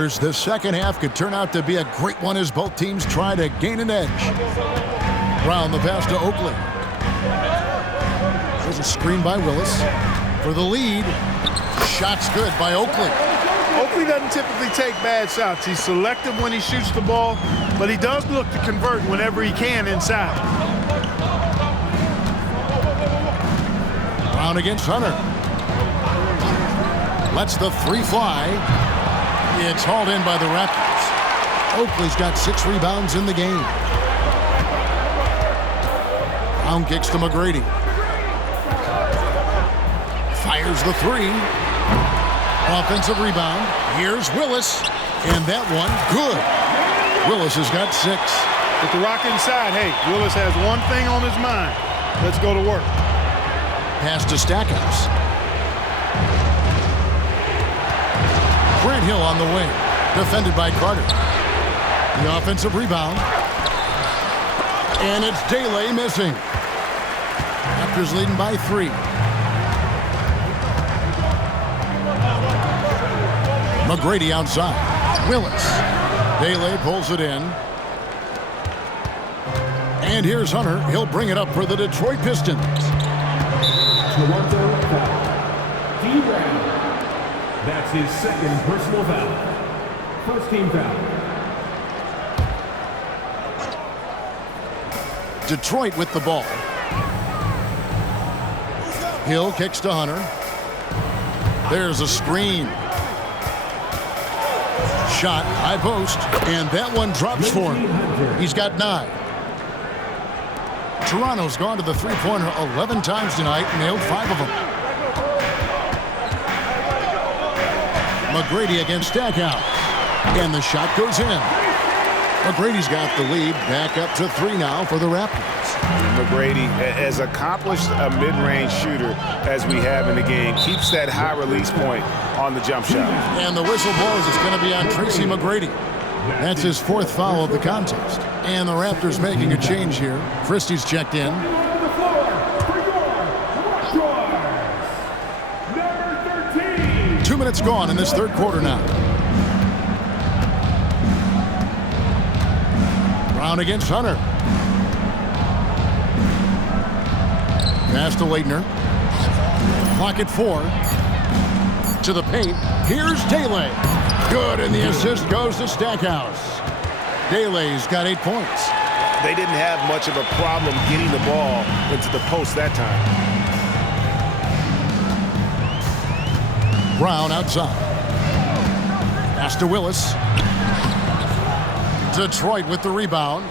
The second half could turn out to be a great one as both teams try to gain an edge. Brown the pass to Oakley. There's a screen by Willis for the lead. Shot's good by Oakley. Oakley doesn't typically take bad shots. He's selective when he shoots the ball, but he does look to convert whenever he can inside. Brown against Hunter. Lets the three fly. It's hauled in by the Raptors. Oakley's got 6 rebounds in the game. Brown kicks to McGrady. Fires the three. Offensive rebound. Here's Willis. And that one, good. Willis has got 6. With the rock inside, hey, Willis has one thing on his mind. Let's go to work. Pass to Stackhouse. Grant Hill on the wing. Defended by Carter. The offensive rebound. And it's Daly missing. Raptors leading by 3. McGrady outside. Willis. Daly pulls it in. And here's Hunter. He'll bring it up for the Detroit Pistons. Toronto foul. D-Brown. That's his second personal foul. First team foul. Detroit with the ball. Hill kicks to Hunter. There's a screen. Shot, high post, and that one drops for him. He's got 9. Toronto's gone to the three-pointer 11 times tonight and nailed 5 of them. McGrady against Stackhouse. And the shot goes in. McGrady's got the lead back up to 3 now for the Raptors. McGrady, as accomplished a mid-range shooter as we have in the game, keeps that high release point on the jump shot. And the whistle blows. It's going to be on Tracy McGrady. That's his 4th foul of the contest. And the Raptors making a change here. Christie's checked in. On the floor for your Raptors, number 13. 2 minutes gone in this third quarter now. Brown against Hunter. Pass to Leitner. Clock at 4. To the paint. Here's Daly. Good, and the assist goes to Stackhouse. Daly's got 8 points. They didn't have much of a problem getting the ball into the post that time. Brown outside. Pass to Willis. Detroit with the rebound.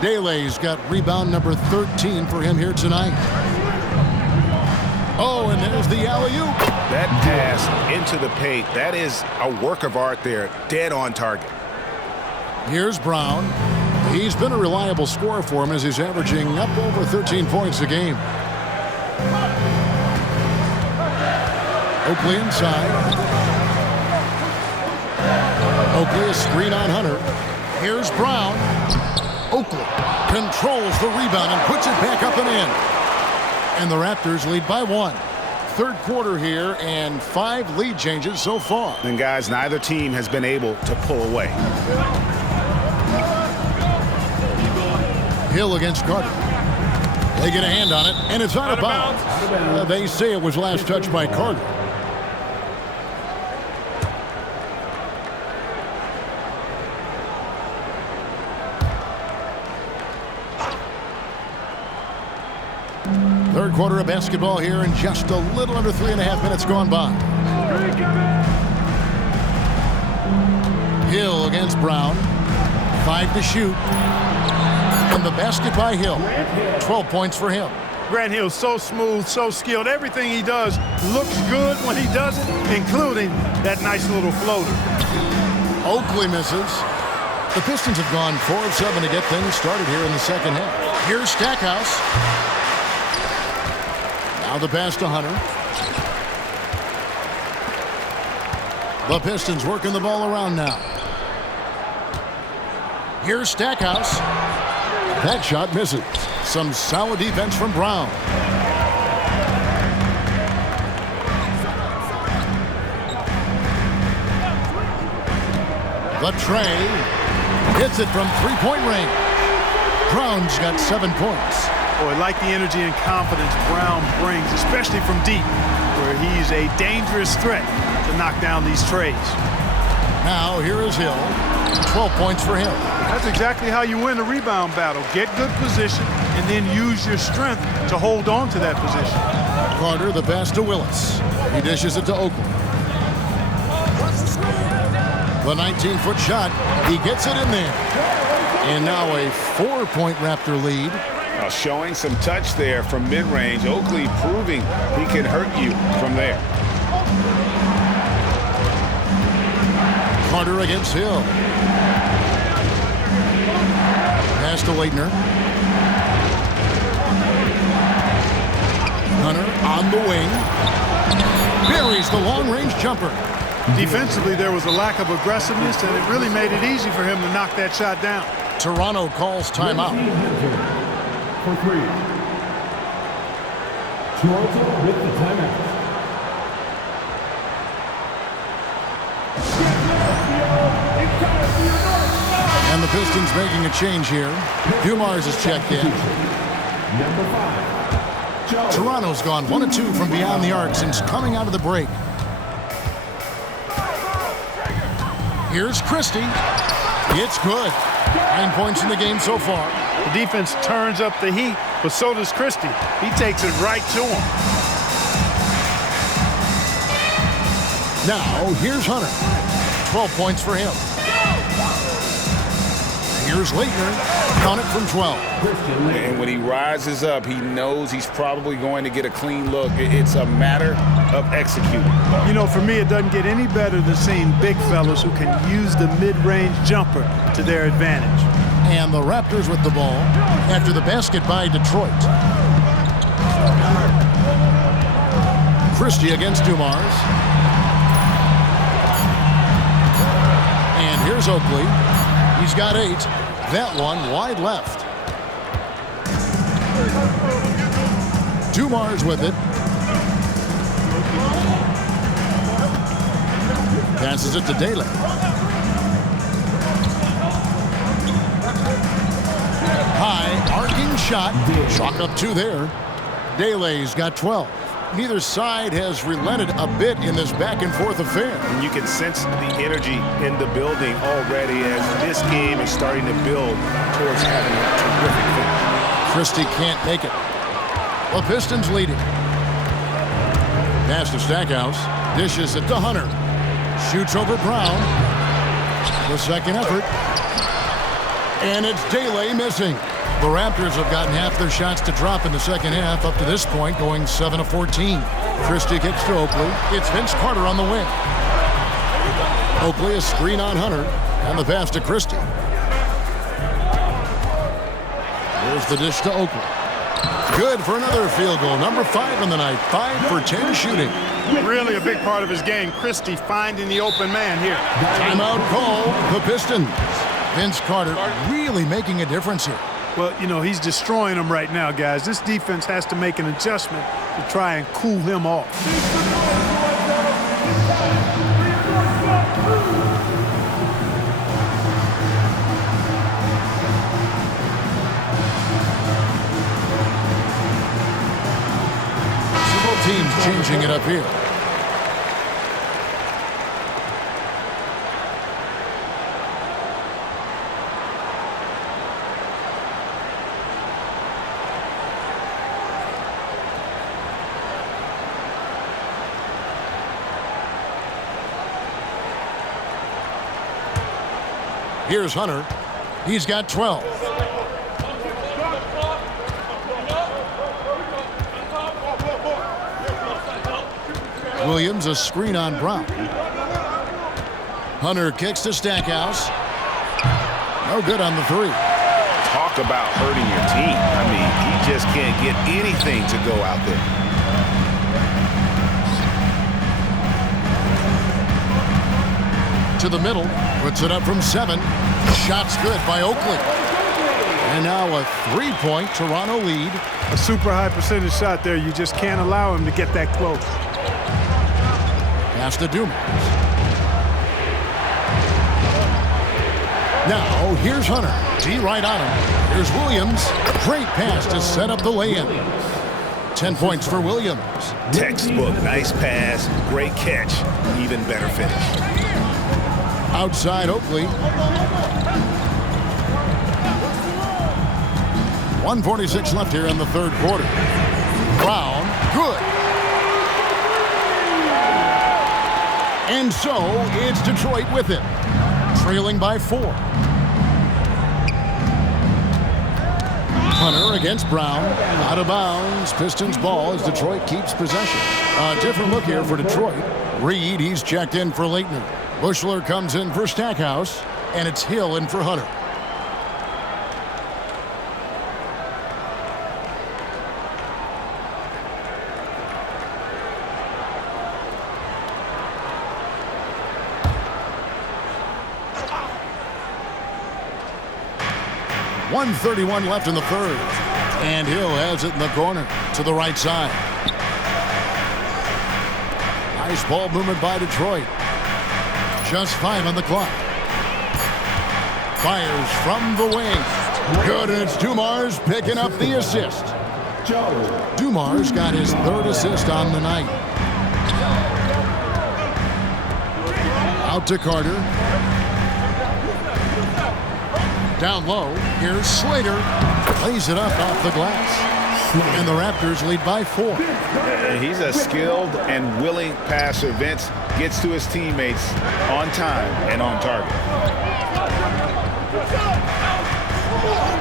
Daly's got rebound number 13 for him here tonight. Oh, and there's the alley-oop. That pass into the paint, that is a work of art there, dead on target. Here's Brown. He's been a reliable scorer for him as he's averaging up over 13 points a game. Oakley inside. Oakley a screen on Hunter. Here's Brown. Oakley controls the rebound and puts it back up and in. And the Raptors lead by 1. Third quarter here and 5 lead changes so far. And guys, neither team has been able to pull away. Hill against Carter. They get a hand on it, and it's out of bounds. They say it was last touched by Carter. Third quarter of basketball here, and just a little under 3.5 minutes gone by. Hill against Brown. 5 to shoot. And the basket by Hill. 12 points for him. Grant Hill's so smooth, so skilled. Everything he does looks good when he does it, including that nice little floater. Oakley misses. The Pistons have gone 4 of 7 to get things started here in the second half. Here's Stackhouse. Now the pass to Hunter. The Pistons working the ball around now. Here's Stackhouse. That shot misses. Some solid defense from Brown. The tray. Hits it from three-point range. Brown's got 7 points. Boy, I like the energy and confidence Brown brings, especially from deep, where he's a dangerous threat to knock down these trays. Now here is Hill. 12 points for him. That's exactly how you win a rebound battle. Get good position and then use your strength to hold on to that position. Carter, the pass to Willis. He dishes it to Oakland. The 19-foot shot. He gets it in there. And now a 4-point Raptor lead. Showing some touch there from mid-range. Oakley proving he can hurt you from there. Carter against Hill. Pass to Leitner. Hunter on the wing. Buries the long-range jumper. Defensively, there was a lack of aggressiveness, and it really made it easy for him to knock that shot down. Toronto calls timeout. For 3. Toronto with the timeout. And the Pistons making a change here. Dumars is checked in. Number 5. Toronto's gone 1 of 2 from beyond the arc since coming out of the break. Here's Christie. It's good. 9 points in the game so far. The defense turns up the heat, but so does Christie. He takes it right to him. Now, here's Hunter. 12 points for him. Here's Leitner. Count it from 12. And when he rises up, he knows he's probably going to get a clean look. It's a matter of executing. You know, for me, it doesn't get any better than seeing big fellas who can use the mid-range jumper to their advantage. And the Raptors with the ball after the basket by Detroit. Christie against Dumars. And here's Oakley. He's got 8. That one wide left. Dumars with it. Passes it to Daly. High, arcing shot. Chalk up 2 there. Daly's got 12. Neither side has relented a bit in this back-and-forth affair. And you can sense the energy in the building already as this game is starting to build towards having a terrific finish. Christie can't make it. The Pistons leading. Pass to Stackhouse. Dishes it to Hunter. Shoots over Brown. The second effort. And it's Daly missing. The Raptors have gotten half their shots to drop in the second half up to this point, going 7 of 14. Christie kicks to Oakley. It's Vince Carter on the wing. Oakley a screen on Hunter, and the pass to Christie. There's the dish to Oakley. Good for another field goal. Number 5 in the night. 5 for 10 shooting. Really a big part of his game. Christie finding the open man here. Timeout call. The Pistons. Vince Carter really making a difference here. Well, you know, he's destroying them right now, guys. This defense has to make an adjustment to try and cool him off. Several teams changing it up here. Here's Hunter. He's got 12. Williams a screen on Brown. Hunter kicks to Stackhouse. No good on the 3. Talk about hurting your team. I mean, he just can't get anything to go out there. To the middle, puts it up from 7. Shot's good by Oakley. And now a 3-point Toronto lead. A super high percentage shot there. You just can't allow him to get that close. Pass to Dumars. Now, here's Hunter. D right on him. Here's Williams. Great pass to set up the lay-in. 10 points for Williams. Textbook, nice pass, great catch, even better finish. Outside Oakley. 1:46 left here in the third quarter. Brown, good. And so, it's Detroit with it, trailing by 4. Hunter against Brown, out of bounds. Pistons ball as Detroit keeps possession. A different look here for Detroit. Reed, he's checked in for Leitner. Bushler comes in for Stackhouse, and it's Hill in for Hunter. .131 left in the third. And Hill has it in the corner to the right side. Nice ball movement by Detroit. Just 5 on the clock. Fires from the wing. Good, and it's Dumars picking up the assist. Dumars got his 3rd assist on the night. Out to Carter. Down low, here's Slater. Lays it up off the glass. And the Raptors lead by 4. He's a skilled and willing passer. Vince gets to his teammates on time and on target.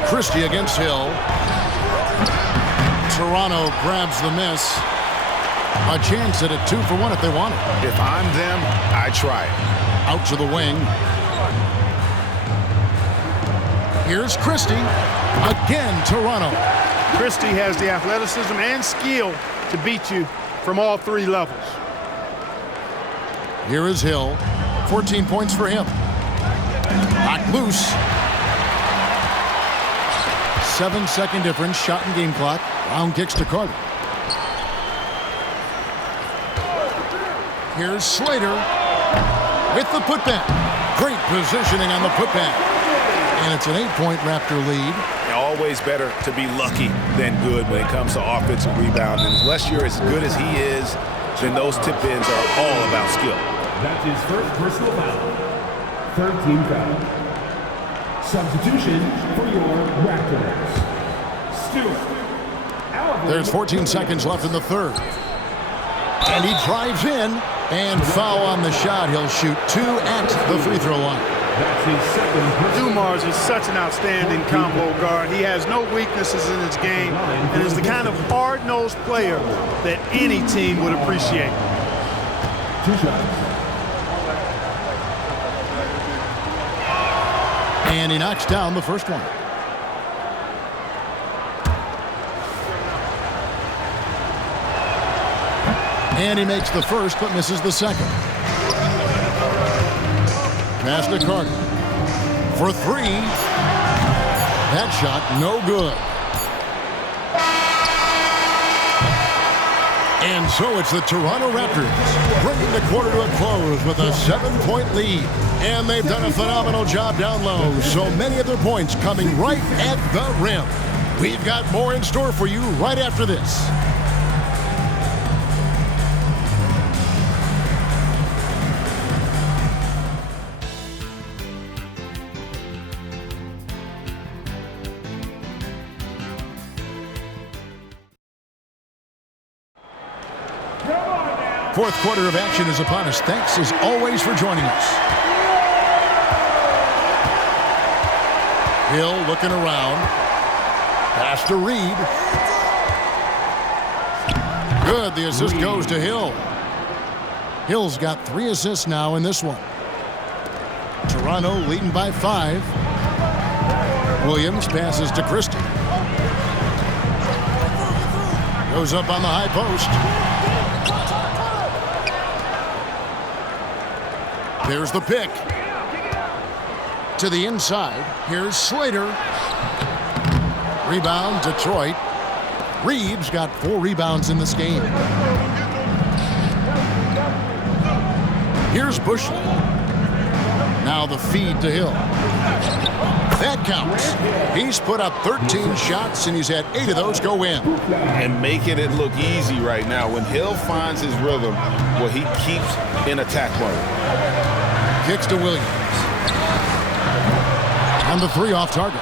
Christie against Hill. Toronto grabs the miss. A chance at a 2 for 1 if they want it. If I'm them, I try it. Out to the wing. Here's Christie. Again, Toronto. Christie has the athleticism and skill to beat you from all 3 levels. Here is Hill. 14 points for him. Knocked loose. 7-second difference. Shot and game clock. Brown kicks to Carter. Here's Slater with the putback. Great positioning on the putback. And it's an 8-point Raptor lead. Always better to be lucky than good when it comes to offensive rebounding. Unless you're as good as he is, then those tip-ins are all about skill. That's his first personal foul. 3rd team foul. Substitution for your Raptors. Stewart. There's 14 seconds left in the third. And he drives in. And foul on the shot. He'll shoot 2 at the free throw line. That's his 2nd. Dumars is such an outstanding combo guard. He has no weaknesses in his game and is the kind of hard-nosed player that any team would appreciate. 2 shots. And he knocks down the first one. And he makes the first but misses the second. Pass to Carter. For 3. That shot no good. And so it's the Toronto Raptors bringing the quarter to a close with a 7-point lead. And they've done a phenomenal job down low. So many of their points coming right at the rim. We've got more in store for you right after this. Fourth quarter of action is upon us. Thanks as always for joining us. Hill looking around. Pass to Reed. Good. The assist goes to Hill. Hill's got 3 assists now in this one. Toronto leading by 5. Williams passes to Christie. Goes up on the high post. There's the pick. To the inside. Here's Slater. Rebound, Detroit. Reeves got 4 rebounds in this game. Here's Bushler. Now the feed to Hill. That counts. He's put up 13 shots, and he's had 8 of those go in. And making it look easy right now. When Hill finds his rhythm, well, he keeps in attack mode. Kicks to Williams. And the 3 off target.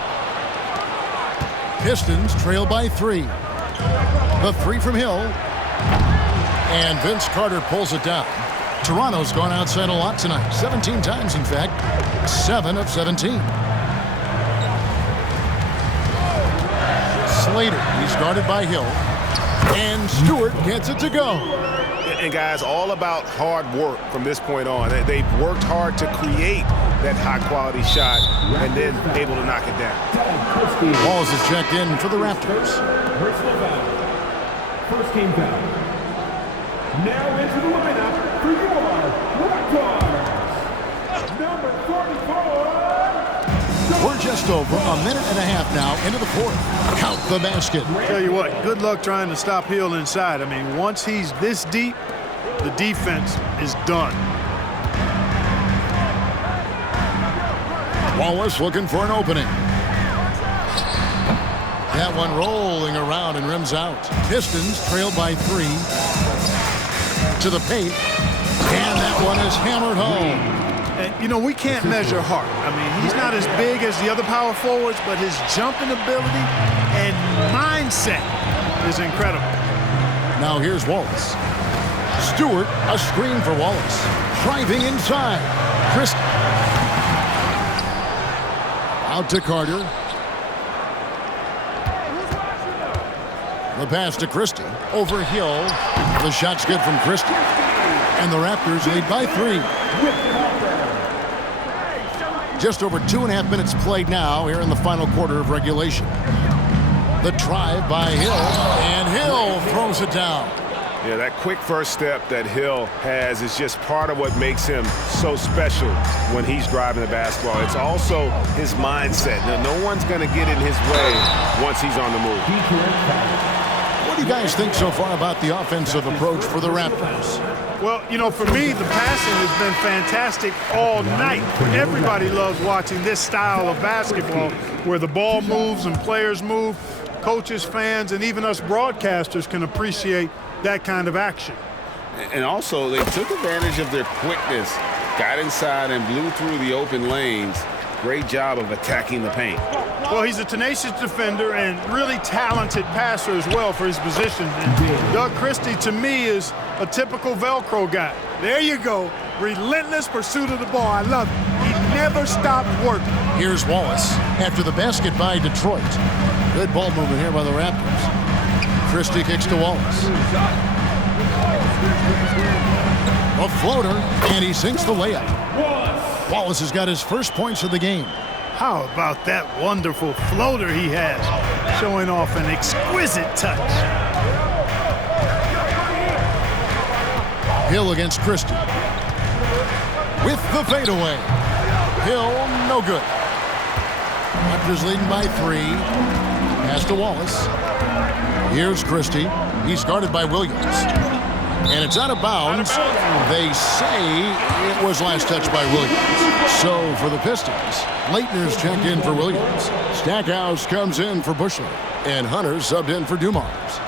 Pistons trail by 3. The 3 from Hill. And Vince Carter pulls it down. Toronto's gone outside a lot tonight. 17 times, in fact. 7 of 17. Slater, he's guarded by Hill. And Stewart gets it to go. And guys, all about hard work from this point on. They've worked hard to create that high-quality shot and then able to knock it down. Walls is checked in for the Raptors. Personal foul. First team foul. Now into the lineup for your Raptors. Number 44. We're just over a minute and a half now into the fourth. Count the basket. Tell you what, good luck trying to stop Hill inside. I mean, once he's this deep, the defense is done. Wallace looking for an opening. That one rolling around and rims out. Pistons trail by 3 to the paint. And that one is hammered home. And, you know, we can't measure heart. I mean, he's not as big as the other power forwards, but his jumping ability and mindset is incredible. Now here's Wallace. Stewart, a screen for Wallace. Driving inside. Christie. Out to Carter. The pass to Christie. Over Hill. The shot's good from Christie. And the Raptors lead by 3. Just over 2.5 minutes played now here in the final quarter of regulation. The drive by Hill, and Hill throws it down. Yeah, that quick first step that Hill has is just part of what makes him so special when he's driving the basketball. It's also his mindset. Now, no one's going to get in his way once he's on the move. What do you guys think so far about the offensive approach for the Raptors? Well, you know, for me, the passing has been fantastic all night. Everybody loves watching this style of basketball where the ball moves and players move. Coaches, fans, and even us broadcasters can appreciate that kind of action. And also, they took advantage of their quickness, got inside and blew through the open lanes. Great job of attacking the paint. Well, he's a tenacious defender and really talented passer as well for his position. And Doug Christie, to me, is a typical Velcro guy. There you go. Relentless pursuit of the ball. I love it. He never stopped working. Here's Wallace after the basket by Detroit. Good ball movement here by the Raptors. Christie kicks to Wallace. A floater, and he sinks the layup. Wallace has got his first points of the game. How about that wonderful floater he has, showing off an exquisite touch. Hill against Christie. With the fadeaway. Hill, no good. Raptors leading by 3. Pass to Wallace. Here's Christie. He's guarded by Williams. And it's out of bounds. They say it was last touched by Williams. So for the Pistons, Leitner's checked in for Williams. Stackhouse comes in for Bushler. And Hunter subbed in for Dumars.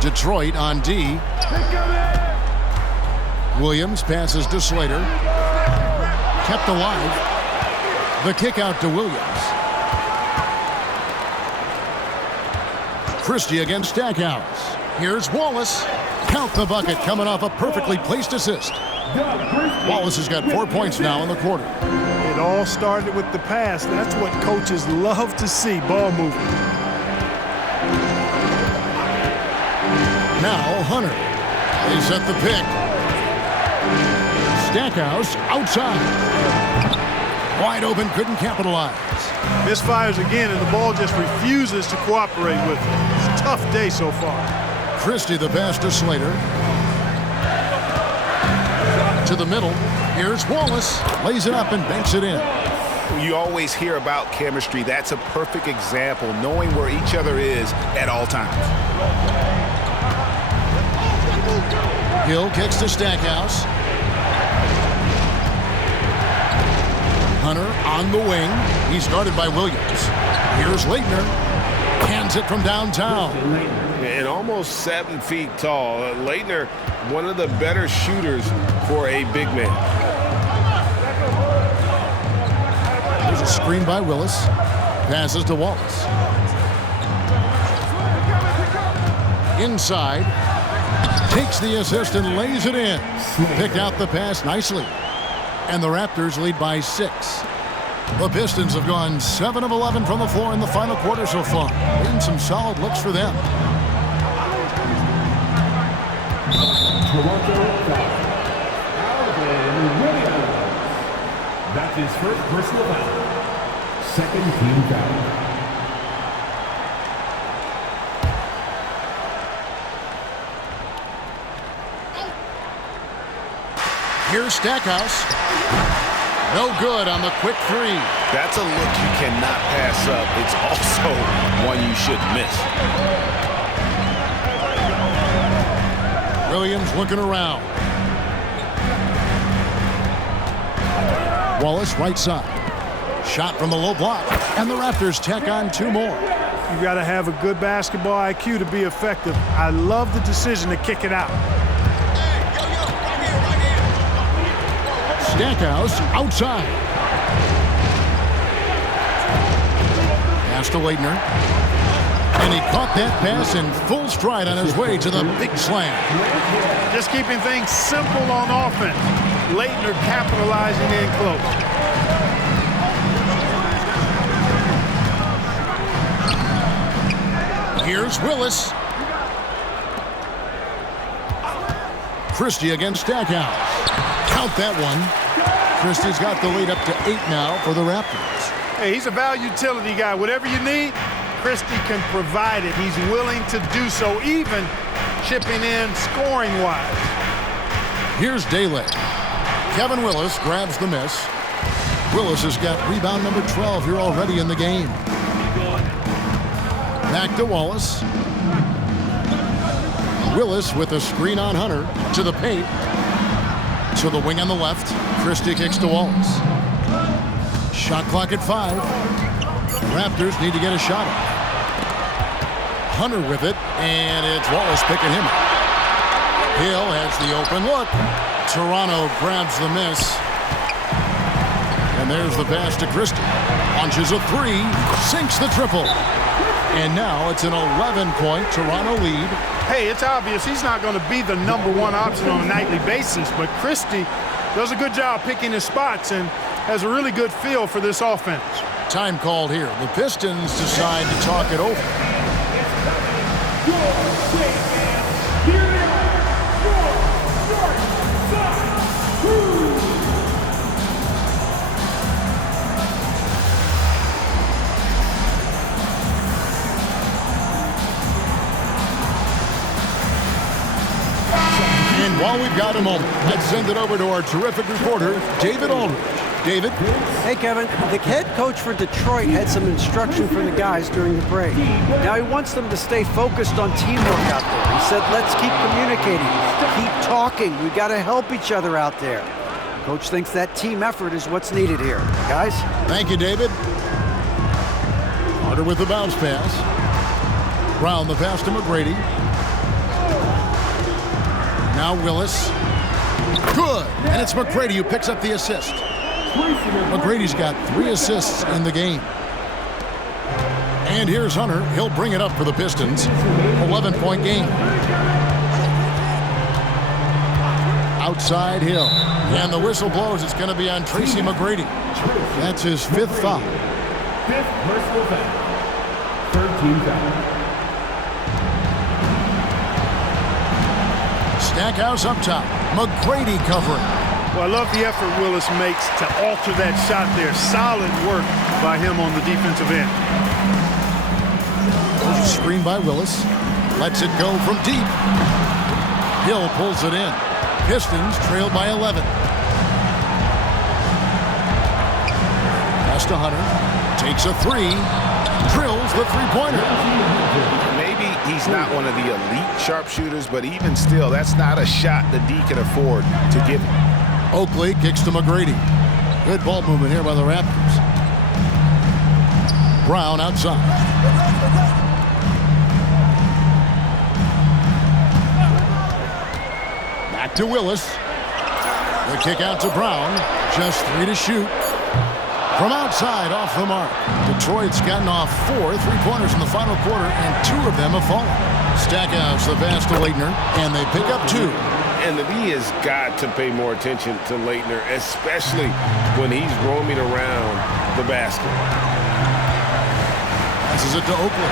Detroit on D. Williams passes to Slater. Kept alive. The kick out to Williams. Christie against Stackhouse. Here's Wallace. Count the bucket coming off a perfectly placed assist. Wallace has got 4 points now in the quarter. It all started with the pass. That's what coaches love to see, ball movement. Now Hunter. They set the pick. Stackhouse outside. Wide open, couldn't capitalize. Misfires again, and the ball just refuses to cooperate with it. It's a tough day so far. Christie the pass to Slater. To the middle. Here's Wallace. Lays it up and banks it in. You always hear about chemistry. That's a perfect example, knowing where each other is at all times. Hill kicks to Stackhouse. Hunter on the wing. He's guarded by Williams. Here's Leitner. Hands it from downtown. And almost 7 feet tall. Leitner, one of the better shooters for a big man. There's a screen by Willis. Passes to Wallace. Inside. Takes the assist and lays it in. Picked out the pass nicely. And the Raptors lead by 6. The Pistons have gone 7 of 11 from the floor in the final quarter so far. Been some solid looks for them. Toronto foul. Alvin Williams. That's his first personal foul. Second team foul. Here's Stackhouse. No good on the quick 3. That's a look you cannot pass up. It's also one you shouldn't miss. Williams looking around. Wallace right side. Shot from the low block. And the Raptors tack on 2 more. You got to have a good basketball IQ to be effective. I love the decision to kick it out. Stackhouse outside. Pass to Leitner. And he caught that pass in full stride on his way to the big slam. Just keeping things simple on offense. Leitner capitalizing in close. Here's Willis. Christie against Stackhouse. Count that one. Christie's got the lead up to 8 now for the Raptors. Hey, he's a value utility guy. Whatever you need, Christie can provide it. He's willing to do so, even chipping in scoring-wise. Here's Daly. Kevin Willis grabs the miss. Willis has got rebound number 12 here already in the game. Back to Wallace. Willis with a screen on Hunter to the paint. To the wing on the left. Christie kicks to Wallace. Shot clock at 5. Raptors need to get a shot up. Hunter with it, and it's Wallace picking him up. Hill has the open look. Toronto grabs the miss. And there's the pass to Christie. Launches a 3, sinks the triple. And now it's an 11-point Toronto lead. Hey, it's obvious he's not going to be the #1 option on a nightly basis, but Christie does a good job picking his spots and has a really good feel for this offense. Time called here. The Pistons decide to talk it over. And while we've got a moment, let's send it over to our terrific reporter, David Aldridge. David? Hey, Kevin. The head coach for Detroit had some instruction for the guys during the break. Now he wants them to stay focused on teamwork out there. He said, let's keep communicating, keep talking. We got to help each other out there. Coach thinks that team effort is what's needed here. Guys? Thank you, David. Carter with the bounce pass. Brown the pass to McGrady. Now Willis. Good. And it's McGrady who picks up the assist. McGrady's got 3 assists in the game. And here's Hunter. He'll bring it up for the Pistons. 11-point game. Outside Hill. And the whistle blows. It's going to be on Tracy McGrady. That's his 5th foul. 5th personal foul. 3rd team foul. Stackhouse up top. McGrady covering. Well, I love the effort Willis makes to alter that shot there. Solid work by him on the defensive end. There's a screen by Willis. Lets it go from deep. Hill pulls it in. Pistons trail by 11. Pass to Hunter. Takes a 3. Drills the 3-pointer. Maybe he's not one of the elite sharpshooters, but even still, that's not a shot that D can afford to give him. Oakley kicks to McGrady. Good ball movement here by the Raptors. Brown outside. Back to Willis. The kick out to Brown. Just 3 to shoot. From outside, off the mark. Detroit's gotten off 4 3-pointers in the final quarter, and 2 of them have fallen. Stackhouse the pass to Leitner, and they pick up 2. And the D has got to pay more attention to Leitner, especially when he's roaming around the basket. Passes it to Oakley.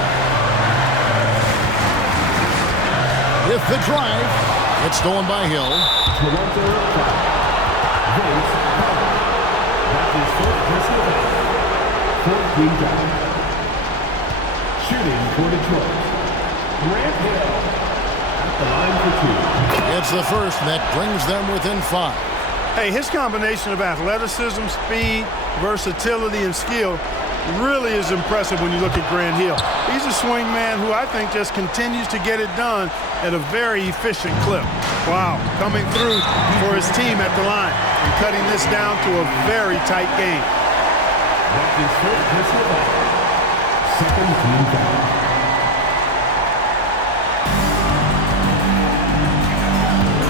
With the drive, it's stolen by Hill. Toronto foul. Vince Carter. That's his first personal foul. 14 foul. Shooting for Detroit. Grant Hill at the line for 2. It's the first, and that brings them within 5. Hey, his combination of athleticism, speed, versatility, and skill really is impressive when you look at Grant Hill. He's a swing man who I think just continues to get it done at a very efficient clip. Wow, coming through for his team at the line and cutting this down to a very tight game. That's his first personal foul. Second team foul.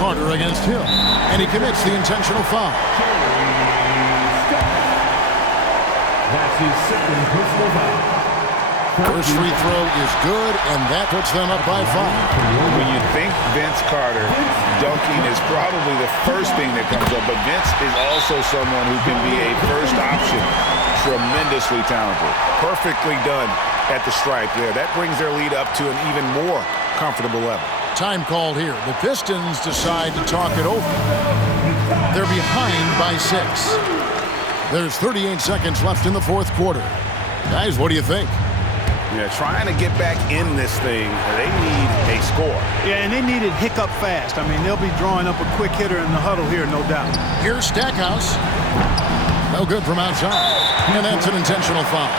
Carter against Hill, and he commits the intentional foul. That's his second personal foul. First free throw is good, and that puts them up by 5. When you think Vince Carter, dunking is probably the first thing that comes up, but Vince is also someone who can be a first option. Tremendously talented. Perfectly done at the stripe there. That brings their lead up to an even more comfortable level. Time called here. The Pistons decide to talk it over. They're behind by 6. There's 38 seconds left in the fourth quarter. Guys, what do you think? Yeah, trying to get back in this thing, they need a score. Yeah, and they need it hiccup fast. I mean, they'll be drawing up a quick hitter in the huddle here, no doubt. Here's Stackhouse. No good from outside. And that's an intentional foul.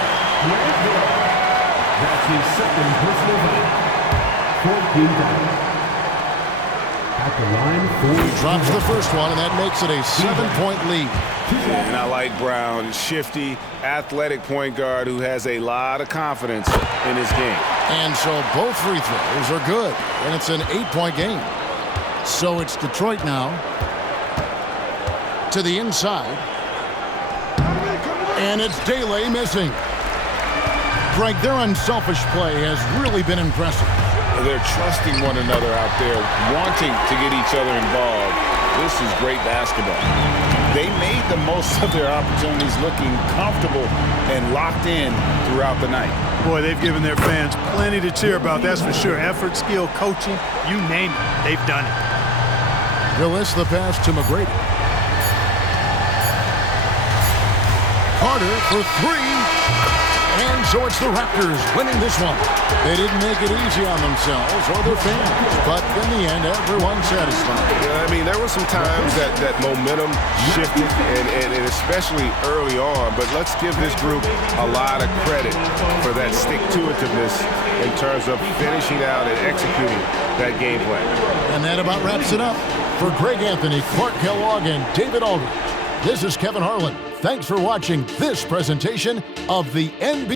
That's his second personal foul. 14 foul. At the line, He drops the first one, and that makes it a 7-point lead. And I like Brown, shifty, athletic point guard who has a lot of confidence in his game. And so both free throws are good, and it's an 8-point game. So it's Detroit now to the inside. And it's Dele missing. Greg, their unselfish play has really been impressive. They're trusting one another out there, wanting to get each other involved. This is great basketball. They made the most of their opportunities, looking comfortable and locked in throughout the night. Boy, they've given their fans plenty to cheer about, that's for sure. Effort, skill, coaching, you name it, they've done it. Willis, the pass to McGrady. Carter for 3. And so it's the Raptors winning this one. They didn't make it easy on themselves or their fans, but in the end, everyone's satisfied. Yeah, I mean, there were some times that momentum shifted, and especially early on, but let's give this group a lot of credit for that stick-to-itiveness in terms of finishing out and executing that game plan. And that about wraps it up. For Greg Anthony, Clark Kellogg, and David Aldridge, this is Kevin Harlan. Thanks for watching this presentation of the NBA.